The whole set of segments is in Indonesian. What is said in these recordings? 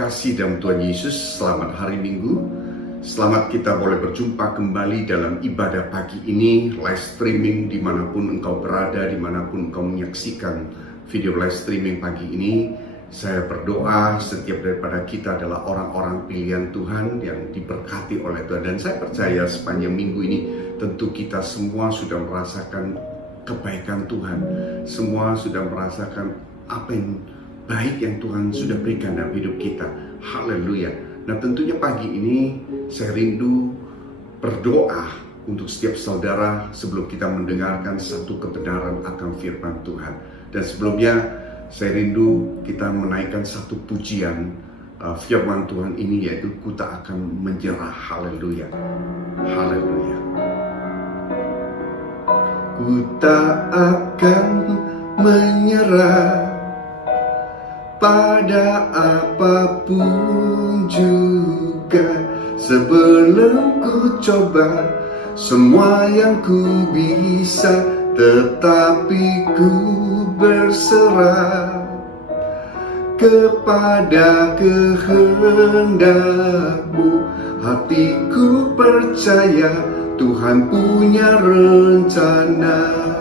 terkasih dalam Tuhan Yesus, selamat hari Minggu. Selamat kita boleh berjumpa kembali dalam ibadah pagi ini, live streaming dimanapun engkau berada, dimanapun engkau menyaksikan video live streaming pagi ini. Saya berdoa setiap daripada kita adalah orang-orang pilihan Tuhan yang diberkati oleh Tuhan. Dan saya percaya sepanjang minggu ini tentu kita semua sudah merasakan kebaikan Tuhan. Semua sudah merasakan apa yang baik yang Tuhan sudah berikan dalam hidup kita. Haleluya. Nah, tentunya pagi ini saya rindu berdoa untuk setiap saudara sebelum kita mendengarkan satu kebenaran akan firman Tuhan. Dan sebelumnya saya rindu kita menaikkan satu pujian firman Tuhan ini, yaitu ku tak akan menyerah. Haleluya. Haleluya. Ku tak akan menyerah pada apapun juga, sebelum ku coba semua yang ku bisa, tetapi ku berserah kepada kehendak-Mu. Hatiku percaya Tuhan punya rencana.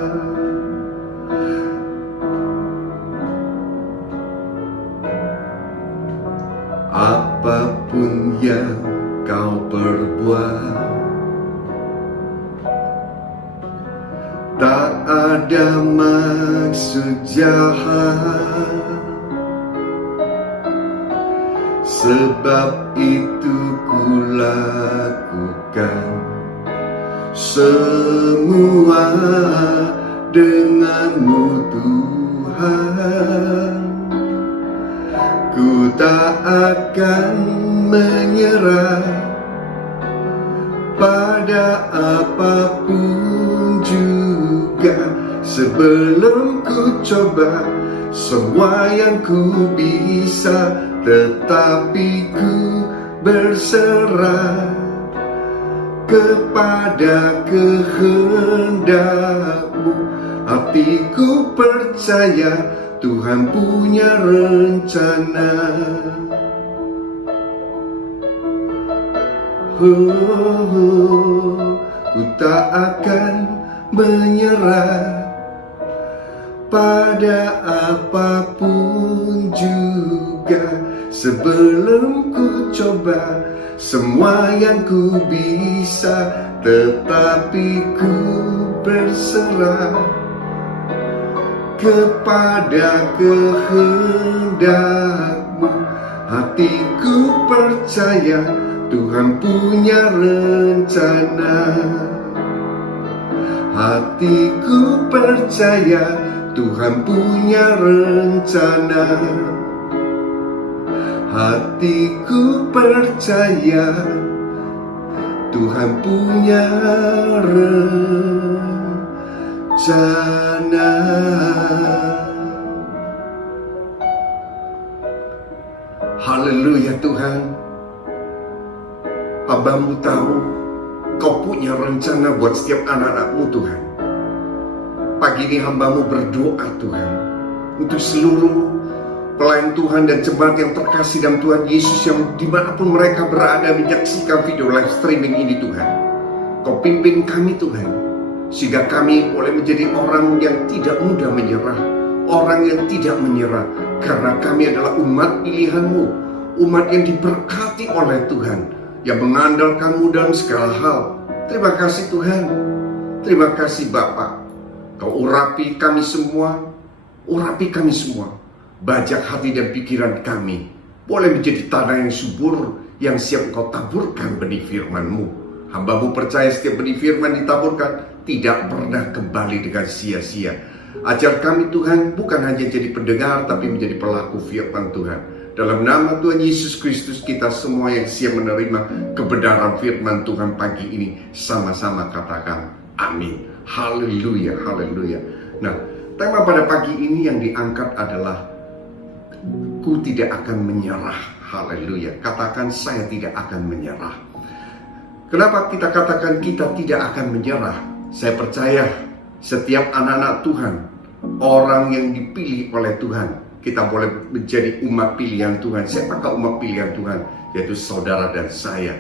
Apapun yang kau perbuat, tak ada maksud jahat. Sebab itu ku lakukan semua dengan-Mu Tuhan. Ku tak akan menyerah pada apapun juga, sebelum ku coba semua yang ku bisa, tetapi ku berserah kepada kehendak-Mu. Hatiku percaya Tuhan punya rencana. Ku tak akan menyerah pada apapun juga, sebelum ku coba semua yang ku bisa, tetapi ku berserah kepada kehendak-Mu. Hatiku percaya Tuhan punya rencana. Hatiku percaya Tuhan punya rencana. Hatiku percaya Tuhan punya rencana. Haleluya Tuhan. Hamba-Mu tahu Kau punya rencana buat setiap anak-anak-Mu Tuhan. Pagi ini hamba-Mu berdoa Tuhan untuk seluruh pelayan Tuhan dan jemaat yang terkasih dalam Tuhan Yesus, yang dimanapun mereka berada menyaksikan video live streaming ini Tuhan. Kau pimpin kami Tuhan, sehingga kami boleh menjadi orang yang tidak mudah menyerah, orang yang tidak menyerah, karena kami adalah umat pilihan-Mu, umat yang diberkati oleh Tuhan, yang mengandalkan-Mu dalam segala hal. Terima kasih Tuhan. Terima kasih Bapa. Kau urapi kami semua, urapi kami semua. Bajak hati dan pikiran kami boleh menjadi tanah yang subur, yang siap Kau taburkan benih firman-Mu. Hamba-Mu percaya setiap benih firman ditaburkan tidak pernah kembali dengan sia-sia. Ajar kami Tuhan, bukan hanya jadi pendengar, tapi menjadi pelaku firman Tuhan. Dalam nama Tuhan Yesus Kristus, kita semua yang siap menerima kebenaran firman Tuhan pagi ini, sama-sama katakan amin. Haleluya, haleluya. Nah, tema pada pagi ini yang diangkat adalah ku tidak akan menyerah. Haleluya. Katakan, saya tidak akan menyerah. Kenapa kita katakan kita tidak akan menyerah? Saya percaya setiap anak-anak Tuhan, orang yang dipilih oleh Tuhan, kita boleh menjadi umat pilihan Tuhan. Siapakah umat pilihan Tuhan? Yaitu saudara dan saya.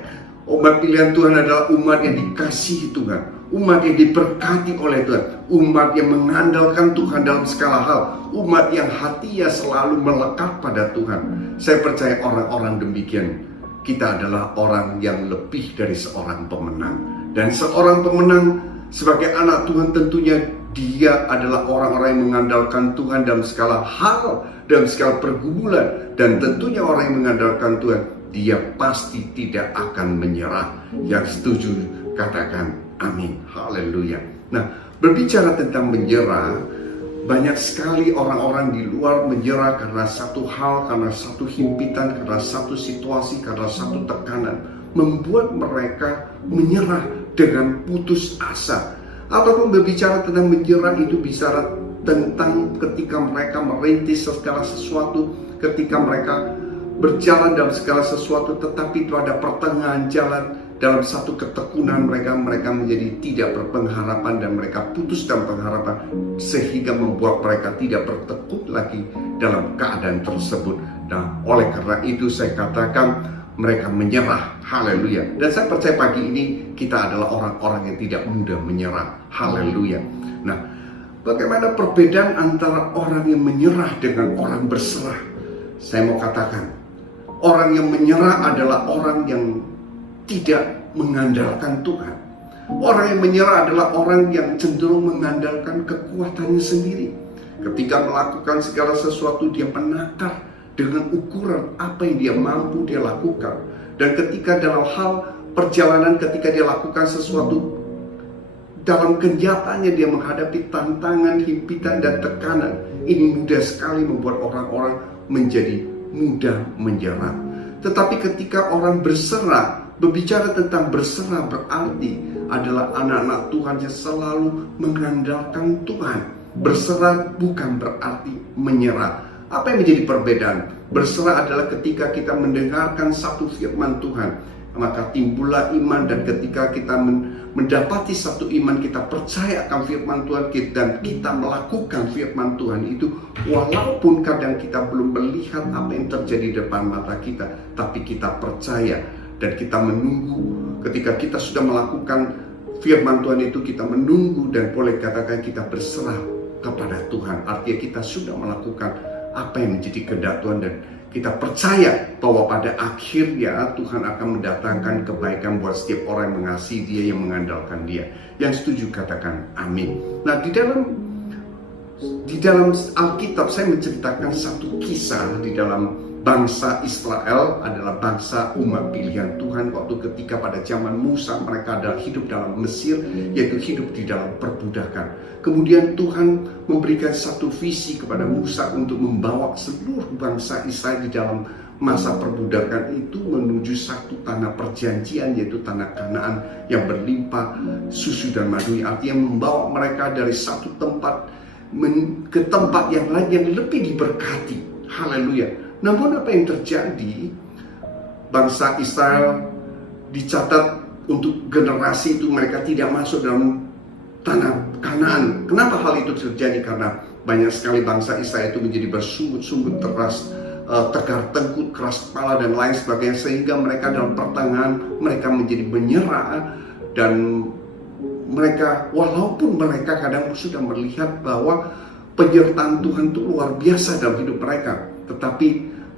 Umat pilihan Tuhan adalah umat yang dikasihi Tuhan, umat yang diberkati oleh Tuhan, umat yang mengandalkan Tuhan dalam segala hal, umat yang hatinya selalu melekat pada Tuhan. Saya percaya orang-orang demikian, kita adalah orang yang lebih dari seorang pemenang. Dan seorang pemenang sebagai anak Tuhan tentunya dia adalah orang-orang yang mengandalkan Tuhan dalam segala hal, dalam segala pergumulan. Dan tentunya orang yang mengandalkan Tuhan, dia pasti tidak akan menyerah. Yang setuju katakan amin. Haleluya. Nah, berbicara tentang menyerah, banyak sekali orang-orang di luar menyerah karena satu hal, karena satu himpitan, karena satu situasi, karena satu tekanan, membuat mereka menyerah dengan putus asa. Ataupun berbicara tentang menyerah itu bicara tentang ketika mereka merintis segala sesuatu, ketika mereka berjalan dalam segala sesuatu, tetapi itu ada pertengahan jalan dalam satu ketekunan mereka menjadi tidak berpengharapan dan mereka putus dalam pengharapan, sehingga membuat mereka tidak bertekun lagi dalam keadaan tersebut. Nah, oleh karena itu saya katakan mereka menyerah. Haleluya. Dan saya percaya pagi ini kita adalah orang-orang yang tidak mudah menyerah. Haleluya. Nah, bagaimana perbedaan antara orang yang menyerah dengan orang berserah? Saya mau katakan, orang yang menyerah adalah orang yang tidak mengandalkan Tuhan. Orang yang menyerah adalah orang yang cenderung mengandalkan kekuatannya sendiri. Ketika melakukan segala sesuatu, dia menakar dengan ukuran apa yang dia mampu dia lakukan. Dan ketika dalam hal perjalanan, ketika dia lakukan sesuatu, dalam kenyataannya dia menghadapi tantangan, himpitan, dan tekanan. Ini mudah sekali membuat orang-orang menjadi mudah menyerah. Tetapi ketika orang berserah, berbicara tentang berserah berarti adalah anak-anak Tuhan yang selalu mengandalkan Tuhan. Berserah bukan berarti menyerah. Apa yang menjadi perbedaan? Berserah adalah ketika kita mendengarkan satu firman Tuhan, maka timbullah iman, dan ketika kita mendapati satu iman, kita percaya akan firman Tuhan dan kita melakukan firman Tuhan itu, walaupun kadang kita belum melihat apa yang terjadi di depan mata kita, tapi kita percaya dan kita menunggu. Ketika kita sudah melakukan firman Tuhan itu, kita menunggu dan boleh katakan kita berserah kepada Tuhan. Artinya kita sudah melakukan apa yang menjadi kehendak Tuhan, dan kita percaya bahwa pada akhirnya Tuhan akan mendatangkan kebaikan buat setiap orang yang mengasihi Dia, yang mengandalkan Dia. Yang setuju katakan amin. Nah, di dalam Alkitab saya menceritakan satu kisah di dalam bangsa Israel, adalah bangsa umat pilihan Tuhan. Waktu ketika pada zaman Musa mereka adalah hidup dalam Mesir, yaitu hidup di dalam perbudakan. Kemudian Tuhan memberikan satu visi kepada Musa untuk membawa seluruh bangsa Israel di dalam masa perbudakan itu menuju satu tanah perjanjian, yaitu tanah Kanaan yang berlimpah susu dan madu. Artinya membawa mereka dari satu tempat ke tempat yang lain yang lebih diberkati. Haleluya. Namun apa yang terjadi? Bangsa Israel dicatat untuk generasi itu mereka tidak masuk dalam tanah Kanaan. Kenapa hal itu terjadi? Karena banyak sekali bangsa Israel itu menjadi bersungut-sungut, tegar tengkuk, keras kepala dan lain sebagainya, sehingga mereka dalam pertengahan mereka menjadi menyerah. Dan mereka, walaupun mereka kadang sudah melihat bahwa penyertaan Tuhan itu luar biasa dalam hidup mereka, tetapi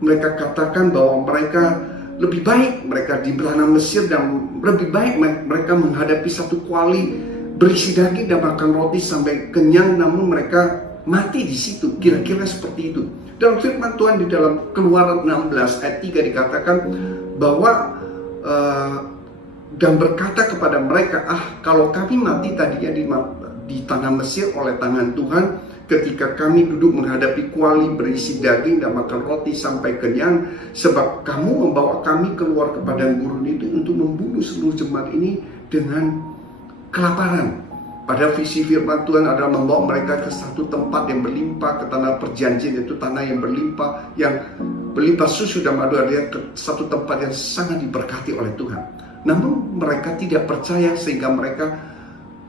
mereka katakan bahwa mereka lebih baik mereka di tanah Mesir, dan lebih baik mereka menghadapi satu kuali berisi daging dan makan roti sampai kenyang, namun mereka mati di situ. Kira-kira seperti itu. Dalam firman Tuhan di dalam Keluaran 16 ayat 3 dikatakan bahwa dan berkata kepada mereka, kalau kami mati tadinya di tanah Mesir oleh tangan Tuhan, ketika kami duduk menghadapi kuali berisi daging dan makan roti sampai kenyang, sebab kamu membawa kami keluar ke padang gurun itu untuk membunuh seluruh jemaat ini dengan kelaparan. Padahal visi firman Tuhan adalah membawa mereka ke satu tempat yang berlimpah, ke tanah perjanjian, yaitu tanah yang berlimpah susu dan madu, adalah ke satu tempat yang sangat diberkati oleh Tuhan. Namun mereka tidak percaya, sehingga mereka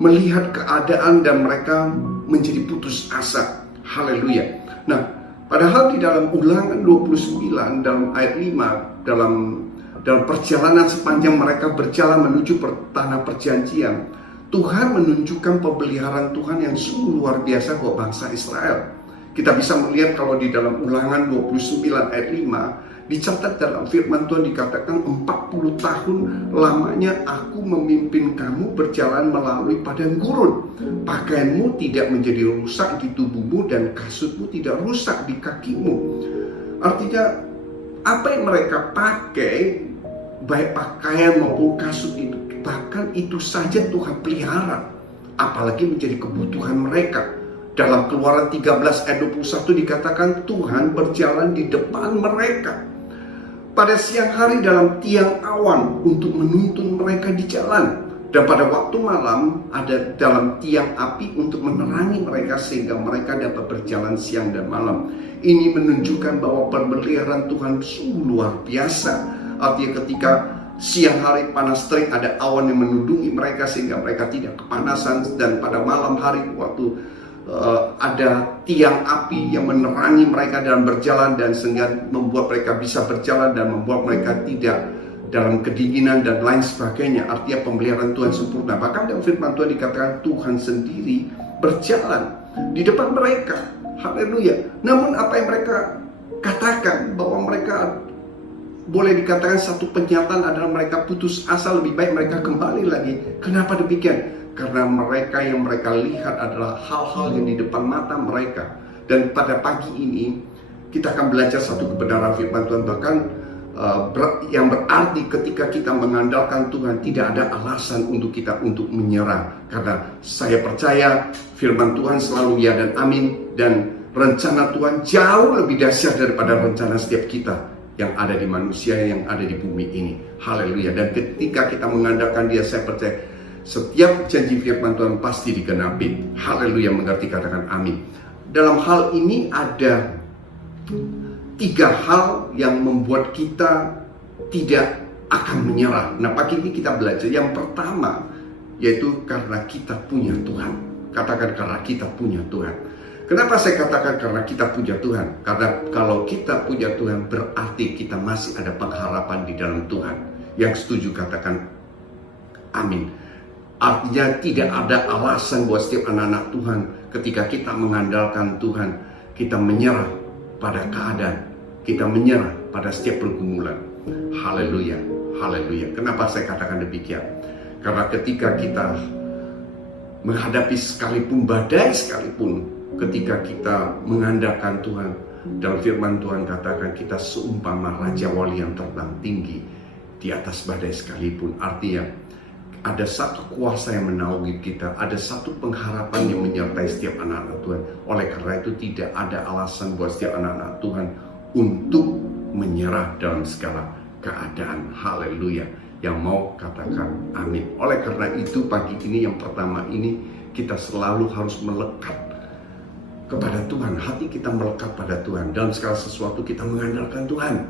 melihat keadaan dan mereka menjadi putus asa. Haleluya. Nah, Padahal di dalam Ulangan 29 dalam ayat 5, dalam perjalanan sepanjang mereka berjalan menuju tanah perjanjian, Tuhan menunjukkan pemeliharaan Tuhan yang sungguh luar biasa buat bangsa Israel. Kita bisa melihat kalau di dalam Ulangan 29 ayat 5 dicatat dalam firman Tuhan dikatakan 40 tahun lamanya aku memimpin kamu berjalan melalui padang gurun. Pakaianmu tidak menjadi rusak di tubuhmu dan kasutmu tidak rusak di kakimu. Artinya apa yang mereka pakai, baik pakaian maupun kasut itu, bahkan itu saja Tuhan pelihara, apalagi menjadi kebutuhan mereka. Dalam Keluaran 13 ayat 21 dikatakan Tuhan berjalan di depan mereka pada siang hari dalam tiang awan untuk menuntun mereka di jalan, dan pada waktu malam ada dalam tiang api untuk menerangi mereka sehingga mereka dapat berjalan siang dan malam. Ini menunjukkan bahwa pemeliharaan Tuhan sungguh luar biasa. Artinya ketika siang hari panas terik ada awan yang menudungi mereka sehingga mereka tidak kepanasan, dan pada malam hari waktu ada tiang api yang menerangi mereka dalam berjalan dan sehingga membuat mereka bisa berjalan dan membuat mereka tidak dalam kedinginan dan lain sebagainya. Artinya pemeliharaan Tuhan sempurna. Bahkan dalam firman Tuhan dikatakan Tuhan sendiri berjalan di depan mereka. Haleluya. Namun apa yang mereka katakan, bahwa mereka boleh dikatakan satu pernyataan adalah mereka putus asa, lebih baik mereka kembali lagi. Kenapa demikian? Karena mereka yang mereka lihat adalah hal-hal yang di depan mata mereka. Dan pada pagi ini kita akan belajar satu kebenaran firman Tuhan, bahkan yang berarti ketika kita mengandalkan Tuhan tidak ada alasan untuk kita untuk menyerah. Karena saya percaya firman Tuhan selalu ya dan amin, dan rencana Tuhan jauh lebih dahsyat daripada rencana setiap kita yang ada di manusia, yang ada di bumi ini. Haleluya. Dan ketika kita mengandalkan Dia, saya percaya setiap janji firman Tuhan pasti digenapi. Haleluya, mengerti katakan amin. Dalam hal ini ada 3 hal yang membuat kita tidak akan menyerah. Nah, pagi ini kita belajar yang pertama, yaitu karena kita punya Tuhan. Katakan karena kita punya Tuhan. Kenapa saya katakan karena kita punya Tuhan? Karena kalau kita punya Tuhan berarti kita masih ada pengharapan di dalam Tuhan. Yang setuju katakan amin. Artinya tidak ada alasan buat setiap anak-anak Tuhan ketika kita mengandalkan Tuhan, kita menyerah pada keadaan, kita menyerah pada setiap pergumulan. Haleluya, haleluya. Kenapa saya katakan demikian? Karena ketika kita menghadapi sekalipun badai sekalipun, ketika kita mengandalkan Tuhan, dalam firman Tuhan katakan kita seumpama Raja Wali yang terbang tinggi di atas badai sekalipun. Artinya ada satu kuasa yang menaungi kita, ada satu pengharapan yang menyertai setiap anak-anak Tuhan. Oleh karena itu tidak ada alasan buat setiap anak-anak Tuhan untuk menyerah dalam segala keadaan. Haleluya. Yang mau katakan amin. Oleh karena itu pagi ini yang pertama ini kita selalu harus melekat kepada Tuhan. Hati kita melekat pada Tuhan. Dalam segala sesuatu kita mengandalkan Tuhan.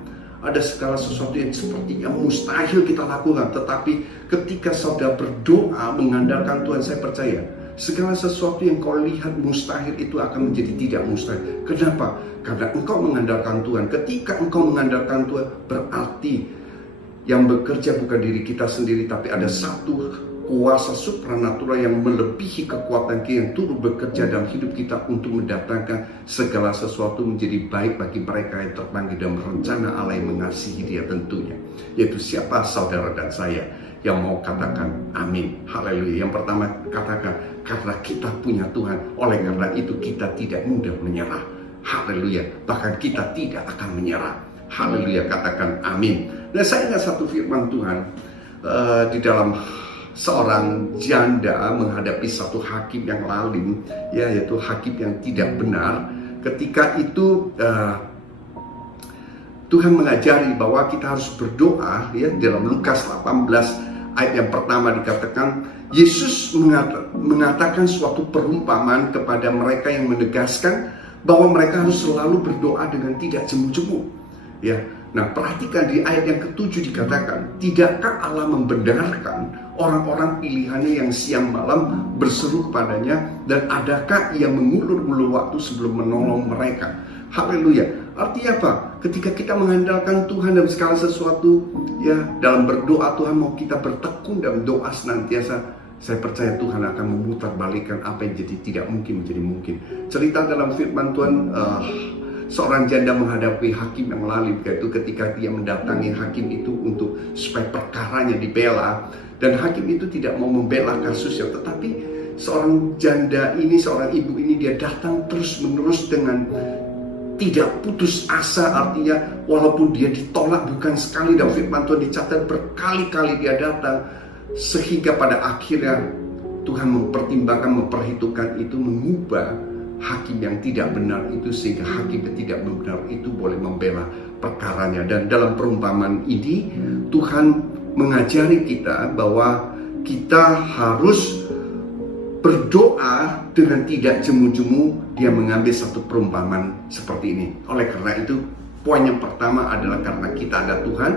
Ada segala sesuatu yang sepertinya mustahil kita lakukan, tetapi ketika saudara berdoa mengandalkan Tuhan, saya percaya segala sesuatu yang kau lihat mustahil itu akan menjadi tidak mustahil. Kenapa? Karena engkau mengandalkan Tuhan. Ketika engkau mengandalkan Tuhan, berarti yang bekerja bukan diri kita sendiri, tapi ada satu kuasa supranatural yang melebihi kekuatan kita yang turut bekerja dalam hidup kita untuk mendatangkan segala sesuatu menjadi baik bagi mereka yang terpanggil dan berencana Allah yang mengasihi Dia tentunya. Yaitu siapa? Saudara dan saya yang mau katakan amin. Haleluya. Yang pertama katakan karena kita punya Tuhan, oleh karena itu kita tidak mudah menyerah. Haleluya. Bahkan kita tidak akan menyerah. Haleluya. Katakan amin. Nah, saya ingat satu firman Tuhan di dalam seorang janda menghadapi satu hakim yang lalim, yaitu hakim yang tidak benar. Ketika itu Tuhan mengajari bahwa kita harus berdoa. Dalam Lukas 18 ayat yang pertama dikatakan Yesus mengatakan suatu perumpamaan kepada mereka yang menegaskan bahwa mereka harus selalu berdoa dengan tidak jemu-jemu. Nah, perhatikan di ayat yang ke-7 dikatakan, tidakkah Allah membenarkan orang-orang pilihannya yang siang malam berseru kepadanya, dan adakah Ia mengulur-ulur waktu sebelum menolong mereka? Haleluya. Artinya apa? Ketika kita mengandalkan Tuhan dalam segala sesuatu, ya, dalam berdoa Tuhan mau kita bertekun dalam doa senantiasa, saya percaya Tuhan akan memutarbalikkan apa yang jadi tidak mungkin menjadi mungkin. Cerita dalam firman Tuhan, seorang janda menghadapi hakim yang lalim, yaitu ketika dia mendatangi hakim itu untuk supaya perkaranya dibela, dan hakim itu tidak mau membela kasusnya, tetapi seorang janda ini, seorang ibu ini, dia datang terus menerus dengan tidak putus asa. Artinya walaupun dia ditolak bukan sekali, dalam firman Tuhan dicatat berkali-kali dia datang, sehingga pada akhirnya Tuhan mempertimbangkan, memperhitungkan itu, mengubah hakim yang tidak benar itu, sehingga hakim yang tidak benar itu boleh membela perkaranya. Dan dalam perumpamaan ini Tuhan mengajari kita bahwa kita harus berdoa dengan tidak jemu-jemu. Dia mengambil satu perumpamaan seperti ini. Oleh karena itu, poin yang pertama adalah karena kita ada Tuhan,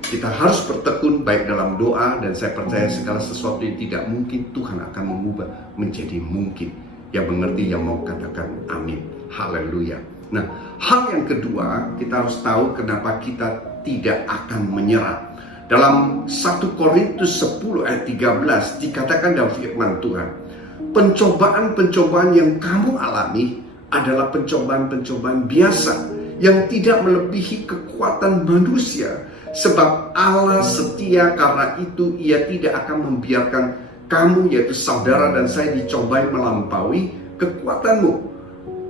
kita harus bertekun baik dalam doa, dan saya percaya segala sesuatu yang tidak mungkin Tuhan akan mengubah menjadi mungkin. Yang mengerti, yang mau katakan amin. Haleluya. Nah, hal yang kedua, kita harus tahu kenapa kita tidak akan menyerah. Dalam 1 Korintus 10 ayat 13 dikatakan dalam firman Tuhan, pencobaan-pencobaan yang kamu alami adalah pencobaan-pencobaan biasa yang tidak melebihi kekuatan manusia, sebab Allah setia, karena itu Ia tidak akan membiarkan kamu, yaitu saudara dan saya, dicobai melampaui kekuatanmu.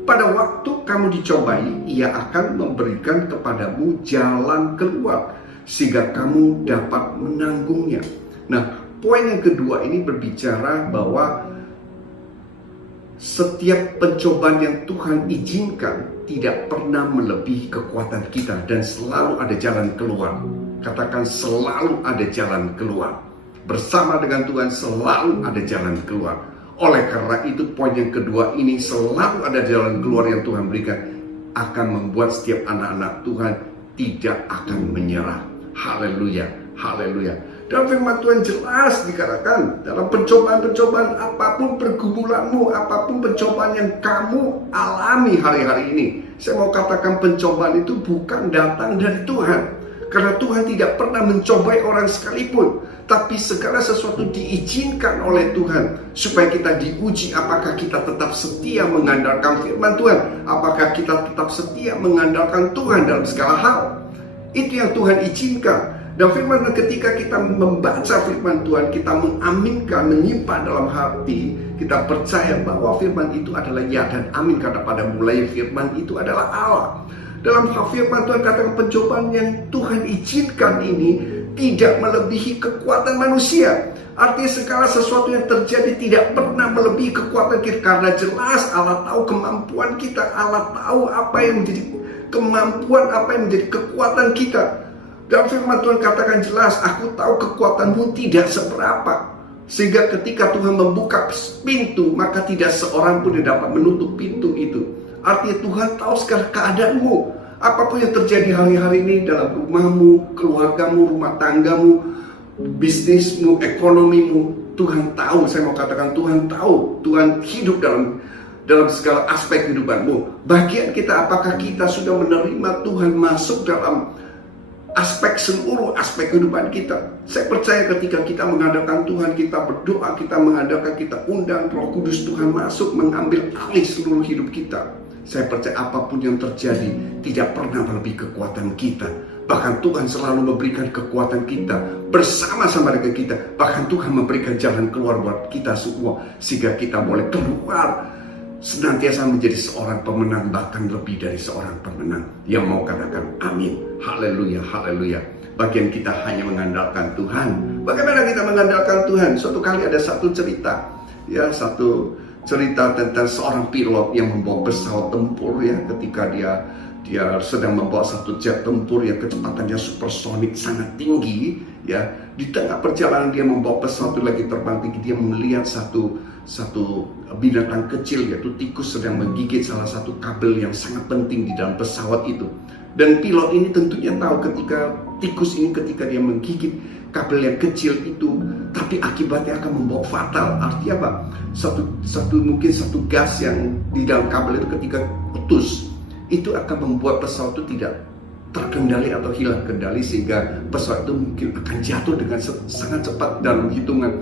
Pada waktu kamu dicobai, Ia akan memberikan kepadamu jalan keluar sehingga kamu dapat menanggungnya. Nah, poin yang kedua ini berbicara bahwa setiap pencobaan yang Tuhan izinkan tidak pernah melebihi kekuatan kita, dan selalu ada jalan keluar. Katakan, selalu ada jalan keluar. Bersama dengan Tuhan selalu ada jalan keluar. Oleh karena itu, poin yang kedua ini, selalu ada jalan keluar yang Tuhan berikan, akan membuat setiap anak-anak Tuhan tidak akan menyerah. Haleluya, haleluya. Dalam firman Tuhan jelas dikatakan, dalam pencobaan-pencobaan apapun pergumulanmu, apapun pencobaan yang kamu alami hari-hari ini, saya mau katakan pencobaan itu bukan datang dari Tuhan. Karena Tuhan tidak pernah mencobai orang sekalipun, tapi segala sesuatu diizinkan oleh Tuhan supaya kita diuji apakah kita tetap setia mengandalkan firman Tuhan, apakah kita tetap setia mengandalkan Tuhan dalam segala hal. Itu yang Tuhan izinkan. Dan firman, ketika kita membaca firman Tuhan, kita mengaminkan, menyimpan dalam hati, kita percaya bahwa firman itu adalah ya dan amin, karena pada mulai firman itu adalah Allah. Dalam firman Tuhan katakan, pencobaan yang Tuhan izinkan ini tidak melebihi kekuatan manusia. Artinya segala sesuatu yang terjadi tidak pernah melebihi kekuatan kita, karena jelas Allah tahu kemampuan kita, Allah tahu apa yang menjadi kemampuan, apa yang menjadi kekuatan kita. Dalam firman Tuhan katakan jelas, aku tahu kekuatanmu tidak seberapa, sehingga ketika Tuhan membuka pintu, maka tidak seorang pun yang dapat menutup pintu itu. Artinya Tuhan tahu segala keadaanmu, apapun yang terjadi hari-hari ini dalam rumahmu, keluargamu, rumah tanggamu, bisnismu, ekonomimu. Tuhan tahu. Saya mau katakan Tuhan tahu. Tuhan hidup dalam segala aspek kehidupanmu. Bagian kita, apakah kita sudah menerima Tuhan masuk dalam seluruh aspek kehidupan kita. Saya percaya ketika kita mengandalkan Tuhan, kita berdoa, kita mengandalkan, kita undang Roh Kudus Tuhan masuk mengambil alih seluruh hidup kita. Saya percaya apapun yang terjadi tidak pernah melebihi kekuatan kita. Bahkan Tuhan selalu memberikan kekuatan kita bersama-sama dengan kita. Bahkan Tuhan memberikan jalan keluar buat kita semua, sehingga kita boleh keluar senantiasa menjadi seorang pemenang, bahkan lebih dari seorang pemenang. Yang mau katakan amin. Haleluya, haleluya. Bagian kita hanya mengandalkan Tuhan. Bagaimana kita mengandalkan Tuhan? Suatu kali ada satu cerita tentang seorang pilot yang membawa pesawat tempur, ya, ketika dia sedang membawa satu jet tempur yang kecepatannya supersonik sangat tinggi, ya. Di tengah perjalanan dia membawa pesawat itu lagi terbang tinggi, dia melihat satu binatang kecil, yaitu tikus, sedang menggigit salah satu kabel yang sangat penting di dalam pesawat itu. Dan pilot ini tentunya tahu ketika tikus ini, ketika dia menggigit kabel yang kecil itu, tapi akibatnya akan membawa fatal. Artinya apa? Mungkin satu gas yang di dalam kabel itu ketika putus, itu akan membuat pesawat itu tidak terkendali atau hilang kendali, sehingga pesawat itu mungkin akan jatuh dengan sangat cepat dalam hitungan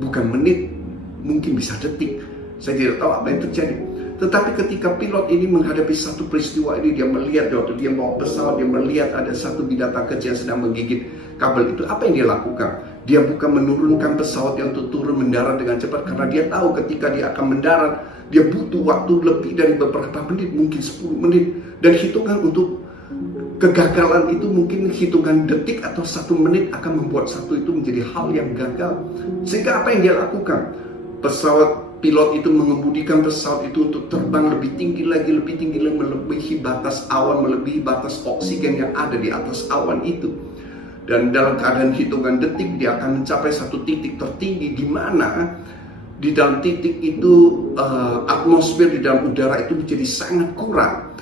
bukan menit, mungkin bisa detik. Saya tidak tahu apa yang terjadi. Tetapi ketika pilot ini menghadapi satu peristiwa ini, dia melihat waktu dia bawa pesawat, dia melihat ada satu binatang kecil yang sedang menggigit kabel itu. Apa yang dia lakukan? Dia bukan menurunkan pesawat yang untuk turun mendarat dengan cepat, karena dia tahu ketika dia akan mendarat, dia butuh waktu lebih dari beberapa menit, mungkin 10 menit. Dan hitungan untuk kegagalan itu mungkin hitungan detik atau 1 menit akan membuat satu itu menjadi hal yang gagal. Sehingga apa yang dia lakukan? Pilot itu mengemudikan pesawat itu untuk terbang lebih tinggi lagi, melebihi batas awan, melebihi batas oksigen yang ada di atas awan itu. Dan dalam keadaan hitungan detik dia akan mencapai satu titik tertinggi, di mana di dalam titik itu atmosfer di dalam udara itu menjadi sangat kurang.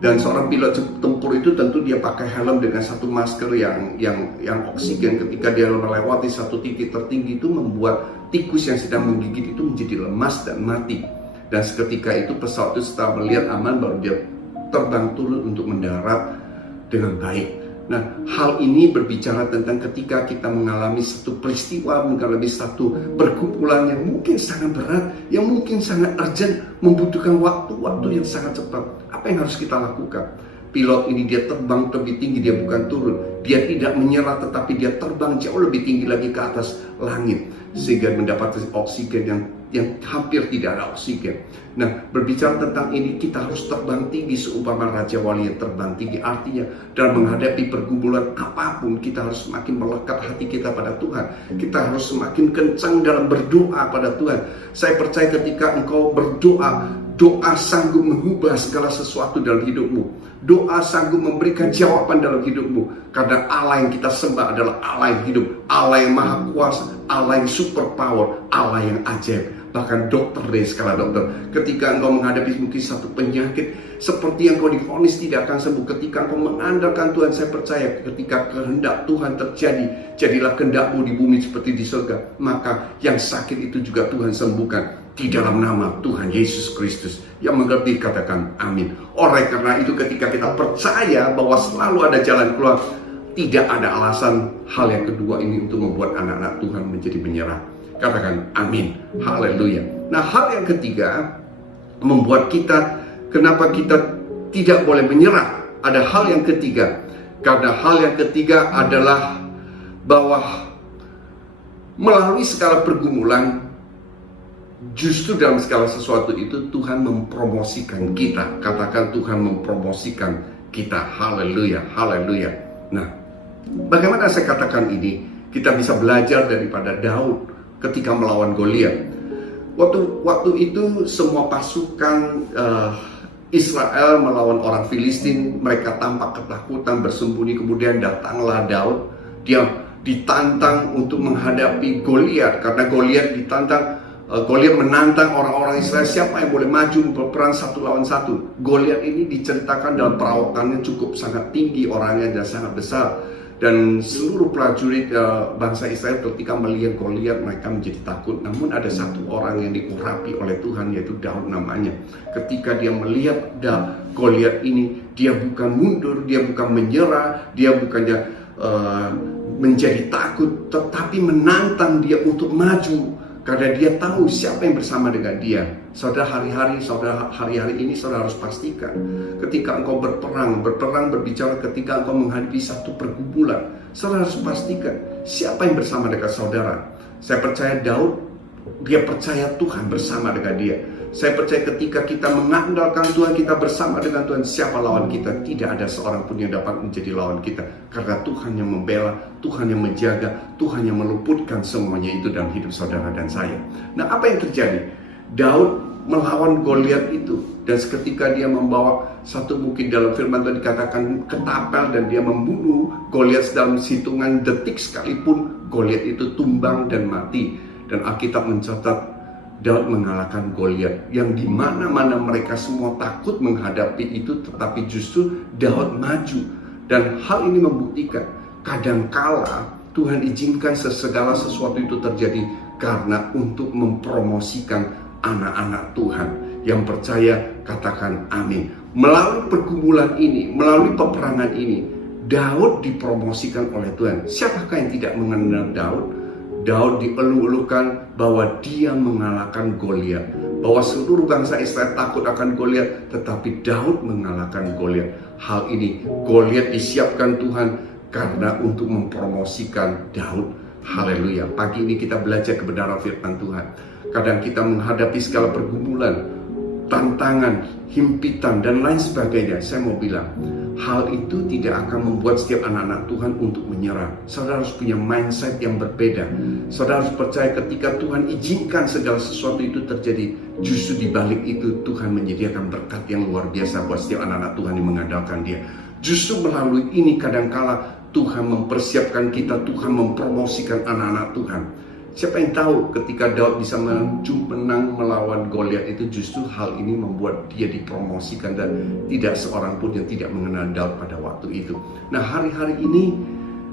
Dan seorang pilot tempur itu tentu dia pakai helm dengan satu masker yang oksigen. Ketika dia melewati satu titik tertinggi itu membuat tikus yang sedang menggigit itu menjadi lemas dan mati. Dan seketika itu pesawat itu setelah melihat aman, baru dia terbang turun untuk mendarat dengan baik. Nah, hal ini berbicara tentang ketika kita mengalami satu peristiwa, mengalami satu perkumpulan yang mungkin sangat berat, yang mungkin sangat urgent, membutuhkan waktu yang sangat cepat. Apa yang harus kita lakukan? Pilot ini dia terbang lebih tinggi, dia bukan turun. Dia tidak menyerah, tetapi dia terbang jauh lebih tinggi lagi ke atas langit, sehingga mendapatkan oksigen yang hampir tidak ada oksigen. Nah, berbicara tentang ini, kita harus terbang tinggi seumpama Raja Wali yang terbang tinggi. Artinya dalam menghadapi pergumulan apapun, kita harus semakin melekat hati kita pada Tuhan. Kita harus semakin kencang dalam berdoa pada Tuhan. Saya percaya ketika engkau berdoa, doa sanggup mengubah segala sesuatu dalam hidupmu. Doa sanggup memberikan jawaban dalam hidupmu. Karena Allah yang kita sembah adalah Allah yang hidup, Allah yang maha kuasa, Allah yang super power, Allah yang ajaib. Bahkan dokter dari skala dokter, ketika engkau menghadapi mungkin satu penyakit seperti yang kau divonis tidak akan sembuh, ketika engkau mengandalkan Tuhan, saya percaya ketika kehendak Tuhan terjadi, jadilah kehendakmu di bumi seperti di surga, maka yang sakit itu juga Tuhan sembuhkan. Di dalam nama Tuhan Yesus Kristus. Yang mengerti katakan amin. Oleh karena itu ketika kita percaya bahwa selalu ada jalan keluar, tidak ada alasan hal yang kedua ini untuk membuat anak-anak Tuhan menjadi menyerah. Katakan amin. Haleluya. Nah, hal yang ketiga membuat kita, kenapa kita tidak boleh menyerah? Ada hal yang ketiga. Karena hal yang ketiga adalah bahwa melalui segala pergumulan, justru dalam segala sesuatu itu Tuhan mempromosikan kita. Katakan Tuhan mempromosikan kita. Haleluya, haleluya. Nah, bagaimana saya katakan ini? Kita bisa belajar daripada Daud ketika melawan Goliat. Waktu itu semua pasukan Israel melawan orang Filistin, mereka tampak ketakutan, bersembunyi. Kemudian datanglah Daud. Dia ditantang untuk menghadapi Goliat, karena Goliat Goliat menantang orang-orang Israel, siapa yang boleh maju berperang 1 lawan 1. Goliat ini diceritakan dalam perawakannya cukup sangat tinggi orangnya dan sangat besar. Dan seluruh prajurit bangsa Israel ketika melihat Goliat, mereka menjadi takut. Namun ada satu orang yang diurapi oleh Tuhan, yaitu Daud namanya. Ketika dia melihat Goliat ini, dia bukan mundur, dia bukan menyerah, dia bukannya menjadi takut, tetapi menantang dia untuk maju. Karena dia tahu siapa yang bersama dengan dia. Saudara, hari-hari ini saudara harus pastikan, ketika engkau berperang berbicara ketika engkau menghadapi satu pergumulan, saudara harus pastikan siapa yang bersama dengan saudara. Saya percaya Daud, dia percaya Tuhan bersama dengan dia. Saya percaya ketika kita mengandalkan Tuhan, kita bersama dengan Tuhan, siapa lawan kita? Tidak ada seorang pun yang dapat menjadi lawan kita. Karena Tuhan yang membela, Tuhan yang menjaga, Tuhan yang meluputkan semuanya itu dalam hidup saudara dan saya. Nah, apa yang terjadi? Daud melawan Goliat itu. Dan seketika dia membawa satu bukit, dalam firman Tuhan dikatakan ketapel, dan dia membunuh Goliat dalam hitungan detik sekalipun. Goliat itu tumbang dan mati. Dan Alkitab mencatat Daud mengalahkan Goliat, yang di mana-mana mereka semua takut menghadapi itu, tetapi justru Daud maju. Dan hal ini membuktikan kadangkala Tuhan izinkan segala sesuatu itu terjadi karena untuk mempromosikan anak-anak Tuhan. Yang percaya katakan amin. Melalui pergumulan ini, melalui peperangan ini, Daud dipromosikan oleh Tuhan. Siapakah yang tidak mengenal Daud? Daud dielu-elukan bahwa dia mengalahkan Goliat, bahwa seluruh bangsa Israel takut akan Goliat, tetapi Daud mengalahkan Goliat. Hal ini Goliat disiapkan Tuhan karena untuk mempromosikan Daud. Haleluya. Pagi ini kita belajar kebenaran firman Tuhan. Kadang kita menghadapi segala pergumulan, tantangan, himpitan, dan lain sebagainya. Saya mau bilang, hal itu tidak akan membuat setiap anak-anak Tuhan untuk menyerah. Saudara harus punya mindset yang berbeda. Saudara harus percaya ketika Tuhan izinkan segala sesuatu itu terjadi, justru di balik itu Tuhan menyediakan berkat yang luar biasa buat setiap anak-anak Tuhan yang mengandalkan Dia. Justru melalui ini kadangkala Tuhan mempersiapkan kita, Tuhan mempromosikan anak-anak Tuhan. Siapa yang tahu ketika Daud bisa menang melawan Goliat itu, justru hal ini membuat dia dipromosikan dan tidak seorang pun yang tidak mengenal Daud pada waktu itu. Nah, hari-hari ini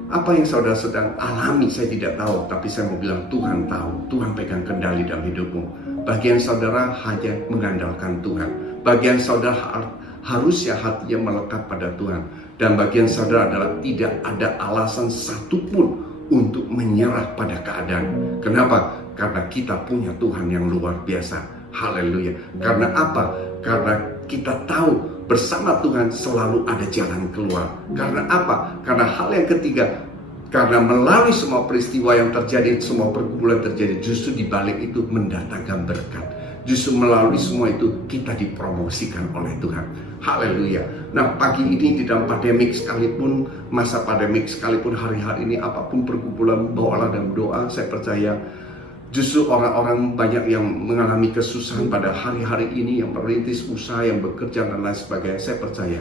apa yang saudara sedang alami saya tidak tahu, tapi saya mau bilang Tuhan tahu. Tuhan pegang kendali dalam hidupmu. Bagian saudara hanya mengandalkan Tuhan. Bagian saudara harusnya hatinya melekat pada Tuhan. Dan bagian saudara adalah tidak ada alasan satupun untuk menyerah pada keadaan. Kenapa? Karena kita punya Tuhan yang luar biasa. Haleluya. Karena apa? Karena kita tahu bersama Tuhan selalu ada jalan keluar. Karena apa? Karena hal yang ketiga, karena melalui semua peristiwa yang terjadi, semua pergumulan terjadi, justru di balik itu mendatangkan berkat. Justru melalui semua itu kita dipromosikan oleh Tuhan. Haleluya. Nah, pagi ini di dalam pandemik sekalipun, masa pandemik sekalipun, hari-hari ini apapun pergumulan, bawalah dalam doa. Saya percaya justru orang-orang banyak yang mengalami kesusahan pada hari-hari ini, yang merintis usaha, yang bekerja dan lain sebagainya. Saya percaya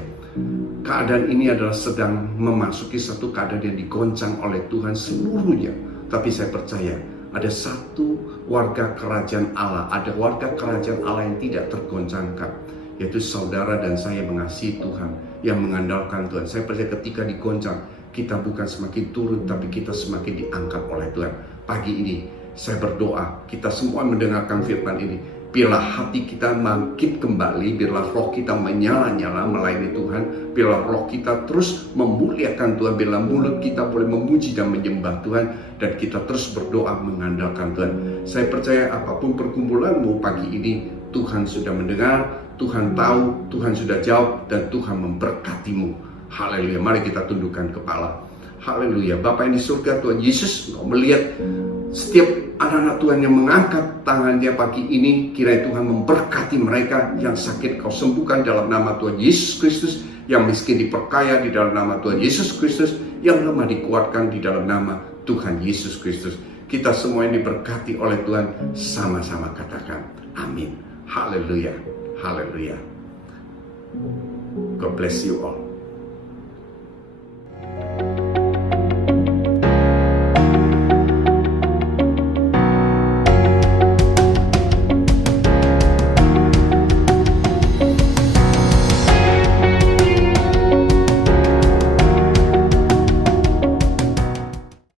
keadaan ini adalah sedang memasuki satu keadaan yang digoncang oleh Tuhan seluruhnya. Tapi saya percaya ada satu warga kerajaan Allah, ada warga kerajaan Allah yang tidak tergoncangkan, yaitu saudara dan saya mengasihi Tuhan, yang mengandalkan Tuhan. Saya percaya ketika digoncang, kita bukan semakin turun, tapi kita semakin diangkat oleh Tuhan. Pagi ini saya berdoa, kita semua mendengarkan firman ini, biarlah hati kita bangkit kembali, biarlah roh kita menyala-nyala melayani Tuhan, biarlah roh kita terus memuliakan Tuhan, biarlah mulut kita boleh memuji dan menyembah Tuhan, dan kita terus berdoa mengandalkan Tuhan. Saya percaya apapun pergumulanmu pagi ini, Tuhan sudah mendengar, Tuhan tahu, Tuhan sudah jawab, dan Tuhan memberkatimu. Haleluya. Mari kita tundukkan kepala. Haleluya. Bapa yang di surga, Tuhan Yesus, Engkau melihat setiap anak-anak Tuhan yang mengangkat tangannya pagi ini, kiranya Tuhan memberkati mereka. Yang sakit Kau sembuhkan dalam nama Tuhan Yesus Kristus, yang miskin diperkaya di dalam nama Tuhan Yesus Kristus, yang lemah dikuatkan di dalam nama Tuhan Yesus Kristus. Kita semua ini diberkati oleh Tuhan, sama-sama katakan amin. Haleluya. Haleluya. God bless you all.